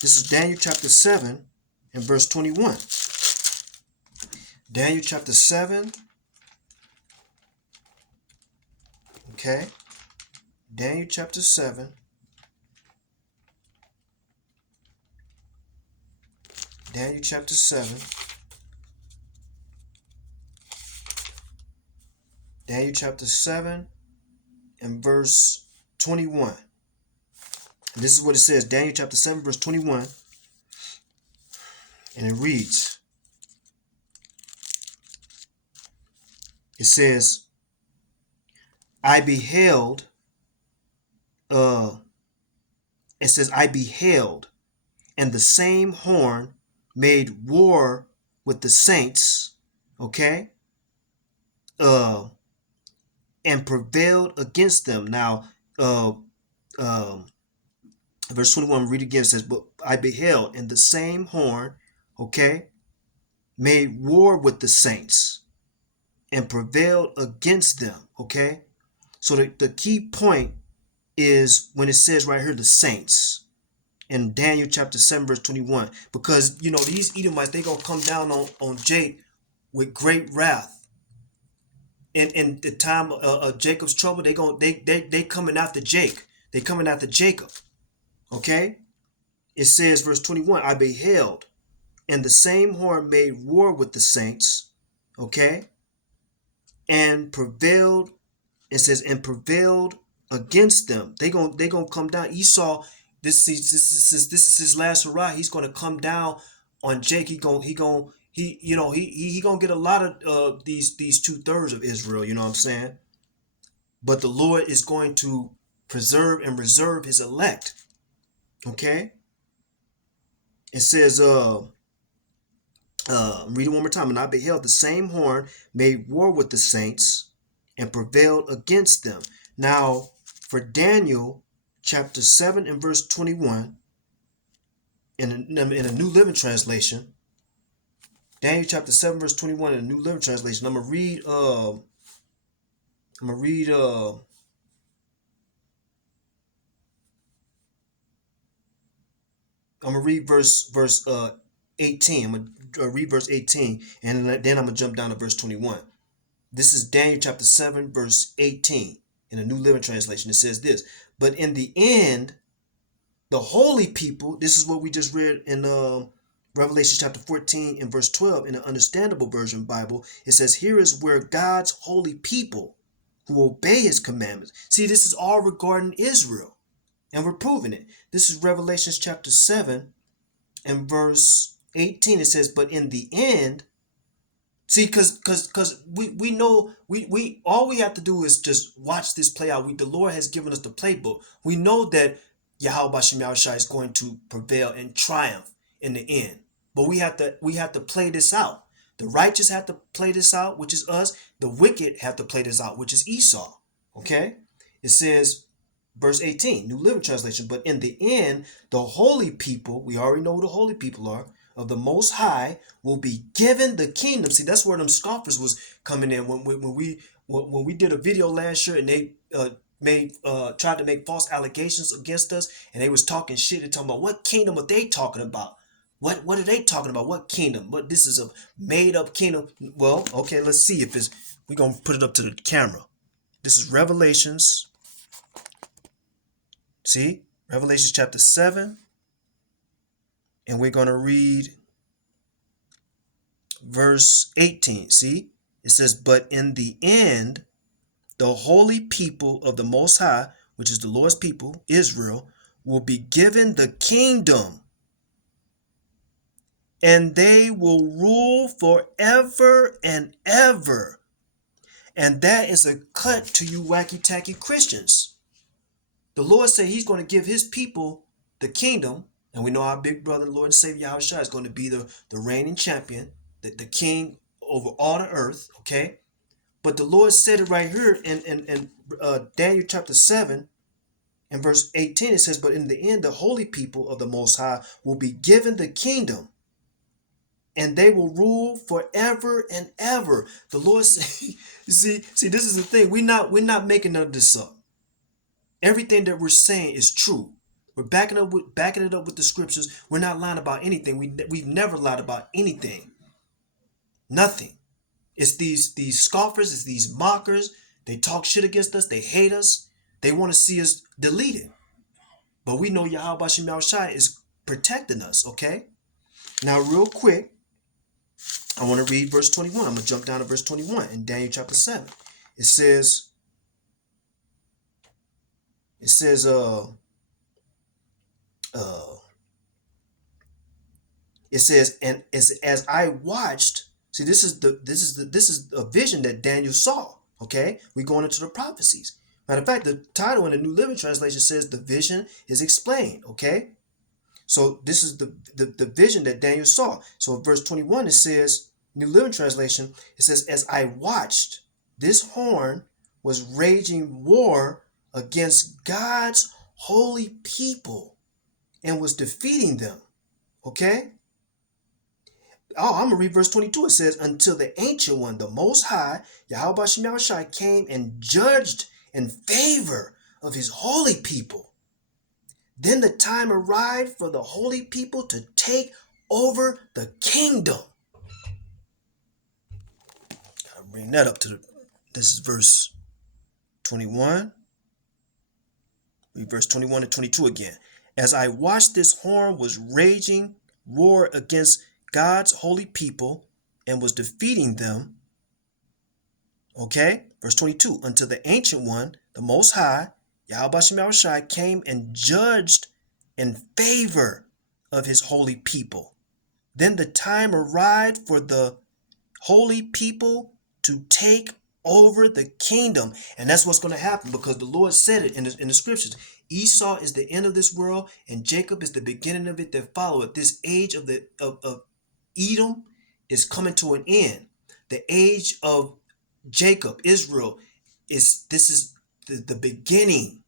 This is Daniel chapter 7 and verse 21. Daniel chapter 7. Okay? Daniel chapter 7. Daniel chapter 7. Daniel chapter 7 and verse 21. And this is what it says. Daniel chapter 7 verse 21. And it reads. It says, I beheld. It says, I beheld, and the same horn made war with the saints, okay, and prevailed against them. Now, verse 21, read again, says, but I beheld, and the same horn, okay, made war with the saints and prevailed against them, okay. So the key point is when it says right here, the saints, in Daniel chapter 7, verse 21, because, you know, these Edomites, they going to come down on Jake with great wrath. In the time of Jacob's trouble, they coming after Jake. They coming after Jacob. Okay? It says, verse 21, I beheld, and the same horn made war with the saints. Okay? And prevailed, it says, and prevailed against them. They gonna come down. Esau, this is his last hurrah. He's gonna come down on Jake. He gonna get a lot of these 2/3 of Israel. You know what I'm saying? But the Lord is going to preserve and reserve his elect. Okay. It says read it one more time. And I beheld the same horn made war with the saints and prevailed against them. Now, for Daniel chapter 7 and verse 21, in a New Living Translation, Daniel chapter 7 verse 21 in a New Living Translation, I'm gonna read verse 18. I'm gonna read verse 18, and then I'm gonna jump down to verse 21. This is Daniel chapter 7 verse 18 in a New Living Translation. It says this: but in the end, the holy people, this is what we just read in Revelation chapter 14 and verse 12 in the Understandable Version Bible. It says, here is where God's holy people who obey his commandments. See, this is all regarding Israel, and we're proving it. This is Revelation chapter 7 and verse 18. It says, but in the end, see, because we know we all we have to do is just watch this play out. The Lord has given us the playbook. We know that Yahweh Bashem Yahushua is going to prevail and triumph in the end. But we have to play this out. The righteous have to play this out, which is us. The wicked have to play this out, which is Esau. Okay? It says, verse 18, New Living Translation, but in the end, the holy people, we already know who the holy people are, of the Most High will be given the kingdom. See, that's where them scoffers was coming in when we did a video last year and they tried to make false allegations against us, and they was talking shit and talking about what kingdom are they talking about? What are they talking about? What kingdom? What, this is a made up kingdom? Well, okay, let's see if it's. We're gonna put it up to the camera. This is Revelations. See, Revelations chapter 7. And we're going to read verse 18. See, it says, but in the end, the holy people of the Most High, which is the Lord's people, Israel, will be given the kingdom, and they will rule forever and ever. And that is a cut to you wacky tacky Christians. The Lord said he's going to give his people the kingdom. And we know our big brother, Lord and Savior Yahushua, is going to be the reigning champion, the king over all the earth, okay? But the Lord said it right here in Daniel chapter 7 and verse 18. It says, but in the end, the holy people of the Most High will be given the kingdom, and they will rule forever and ever. The Lord said, see, this is the thing. We're not making none of this up. Everything that we're saying is true. We're backing it up with the scriptures. We're not lying about anything. We've never lied about anything. Nothing. It's these scoffers, it's these mockers. They talk shit against us. They hate us. They want to see us deleted. But we know Yahweh Bashem Yahushua is protecting us, okay? Now, real quick, I want to read verse 21. I'm going to jump down to verse 21 in Daniel chapter 7. It says, and as I watched, see, this is a vision that Daniel saw. Okay, we're going into the prophecies. Matter of fact, the title in the New Living Translation says the vision is explained. Okay, so this is the vision that Daniel saw. So in verse 21, it says, New Living Translation, it says, as I watched, this horn was raging war against God's holy people and was defeating them. Okay? Oh, I'm going to read verse 22. It says, until the Ancient One, the Most High, Yahweh Bashem Yahushua, came and judged in favor of his holy people. Then the time arrived for the holy people to take over the kingdom. Gotta bring that up to this is verse 21. Read verse 21 and 22 again. As I watched, this horn was raging war against God's holy people and was defeating them. Okay, verse 22, until the Ancient One, the Most High, Yahweh Shem Yahushai came and judged in favor of his holy people. Then the time arrived for the holy people to take over the kingdom. And that's what's going to happen, because the Lord said it in the scriptures. Esau is the end of this world, and Jacob is the beginning of it that follow it. This age of Edom is coming to an end. The age of Jacob, Israel, is the beginning.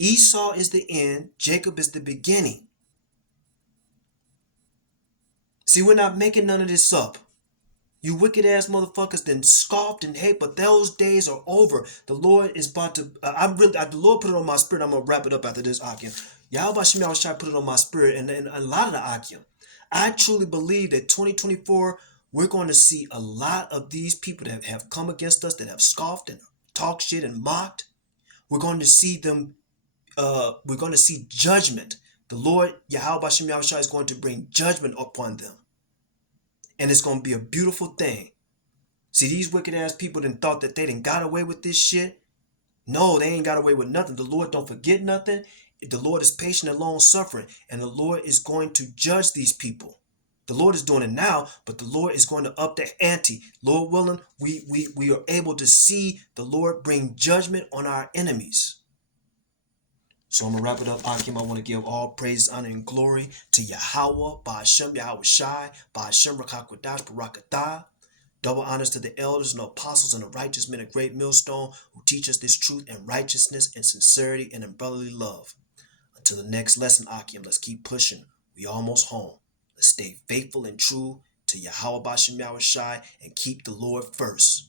Esau is the end, Jacob is the beginning. See, we're not making none of this up. You wicked ass motherfuckers then scoffed and hate, but those days are over. The Lord is about to. The Lord put it on my spirit. I'm gonna wrap it up after this, Akim. Yahweh Shem Yahushai put it on my spirit, and a lot of the Akim. I truly believe that 2024, we're going to see a lot of these people that have come against us, that have scoffed and talked shit and mocked. We're going to see them. We're going to see judgment. The Lord Yahweh Shem Yahushai is going to bring judgment upon them. And it's going to be a beautiful thing. See, these wicked ass people done thought that they done got away with this shit. No, they ain't got away with nothing. The Lord don't forget nothing. The Lord is patient and long suffering. And the Lord is going to judge these people. The Lord is doing it now, but the Lord is going to up the ante. Lord willing, we are able to see the Lord bring judgment on our enemies. So I'm going to wrap it up, Akim. I want to give all praise, honor, and glory to Yahweh, Ba'ashem, Yahweh Shai, Ba'ashem, Rakakwadash, Barakatah. Double honors to the elders and the apostles and the righteous men of great millstone who teach us this truth and righteousness and sincerity and in brotherly love. Until the next lesson, Akim, let's keep pushing. We almost home. Let's stay faithful and true to Yahweh, Ba'ashem, Yahweh Shai, and keep the Lord first.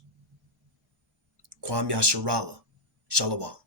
Kwam Yasharala. Shalom.